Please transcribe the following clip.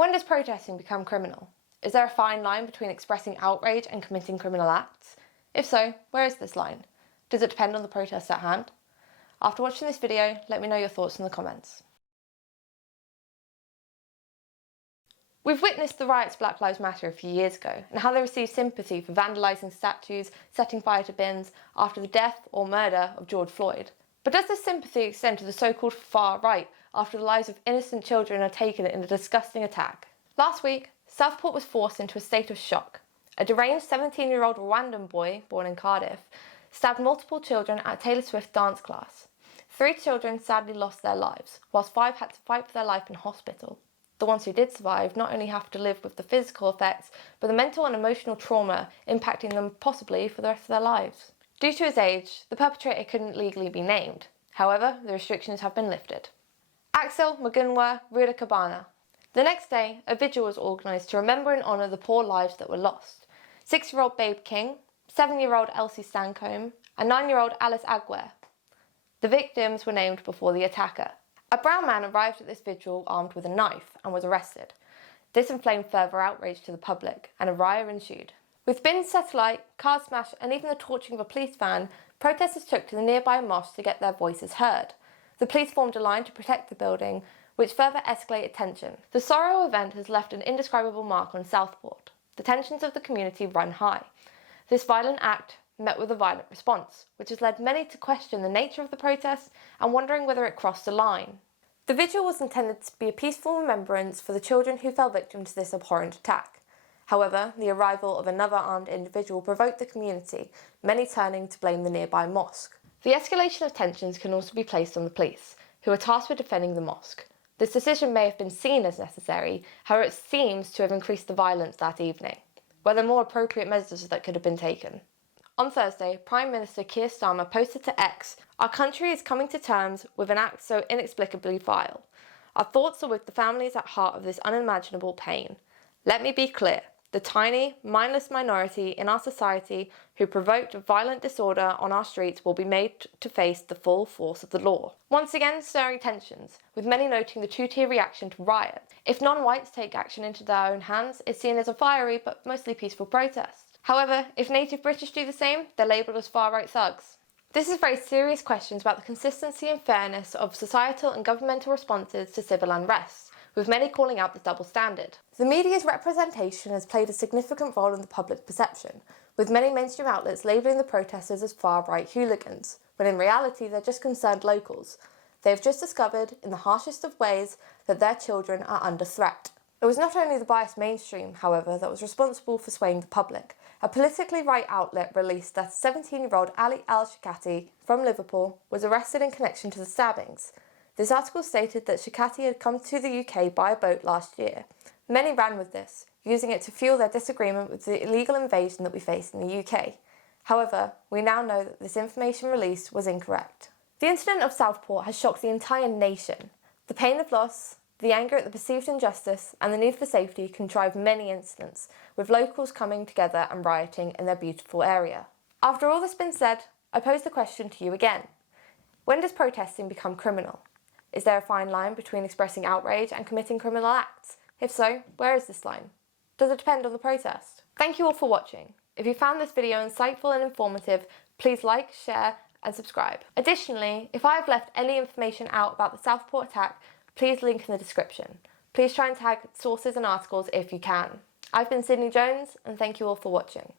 When does protesting become criminal? Is there a fine line between expressing outrage and committing criminal acts? If so, where is this line? Does it depend on the protests at hand? After watching this video, let me know your thoughts in the comments. We've witnessed the riots Black Lives Matter a few years ago and how they received sympathy for vandalising statues, setting fire to bins after the death or murder of George Floyd. But does this sympathy extend to the so-called far right after the lives of innocent children are taken in a disgusting attack? Last week, Southport was forced into a state of shock. A deranged 17-year-old Rwandan boy, born in Cardiff, stabbed multiple children at a Taylor Swift dance class. 3 children sadly lost their lives, whilst 5 had to fight for their life in hospital. The ones who did survive not only have to live with the physical effects, but the mental and emotional trauma impacting them possibly for the rest of their lives. Due to his age, the perpetrator couldn't legally be named. However, the restrictions have been lifted. Axel Mugunwa Rudakabana. The next day, a vigil was organised to remember and honour the poor lives that were lost. 6-year-old Babe King, 7-year-old Elsie Stancombe, and 9-year-old Alice Agware. The victims were named before the attacker. A brown man arrived at this vigil armed with a knife and was arrested. This inflamed further outrage to the public, and a riot ensued. With bins set alight, cars smashed, and even the torching of a police van, protesters took to the nearby mosque to get their voices heard. The police formed a line to protect the building, which further escalated tension. The sorrow event has left an indescribable mark on Southport. The tensions of the community run high. This violent act met with a violent response, which has led many to question the nature of the protests and wondering whether it crossed a line. The vigil was intended to be a peaceful remembrance for the children who fell victim to this abhorrent attack. However, the arrival of another armed individual provoked the community, many turning to blame the nearby mosque. The escalation of tensions can also be placed on the police, who are tasked with defending the mosque. This decision may have been seen as necessary, however it seems to have increased the violence that evening. Were there more appropriate measures that could have been taken? On Thursday, Prime Minister Keir Starmer posted to X, "Our country is coming to terms with an act so inexplicably vile. Our thoughts are with the families at heart of this unimaginable pain. Let me be clear. The tiny, mindless minority in our society who provoked violent disorder on our streets will be made to face the full force of the law." Once again, stirring tensions, with many noting the two-tier reaction to riot. If non-whites take action into their own hands, it's seen as a fiery but mostly peaceful protest. However, if native British do the same, they're labelled as far-right thugs. This has raised serious questions about the consistency and fairness of societal and governmental responses to civil unrest, with many calling out the double standard. The media's representation has played a significant role in the public perception, with many mainstream outlets labelling the protesters as far-right hooligans, when in reality they're just concerned locals. They have just discovered, in the harshest of ways, that their children are under threat. It was not only the biased mainstream, however, that was responsible for swaying the public. A politically right outlet released that 17-year-old Ali Al-Shikati from Liverpool was arrested in connection to the stabbings. This article stated that Shikati had come to the UK by a boat last year. Many ran with this, using it to fuel their disagreement with the illegal invasion that we face in the UK. However, we now know that this information released was incorrect. The incident of Southport has shocked the entire nation. The pain of loss, the anger at the perceived injustice, and the need for safety can drive many incidents, with locals coming together and rioting in their beautiful area. After all that's been said, I pose the question to you again. When does protesting become criminal? Is there a fine line between expressing outrage and committing criminal acts? If so, where is this line? Does it depend on the protest? Thank you all for watching. If you found this video insightful and informative, please like, share, and subscribe. Additionally, if I have left any information out about the Southport attack, please link in the description. Please try and tag sources and articles if you can. I've been Sydney Jones, and thank you all for watching.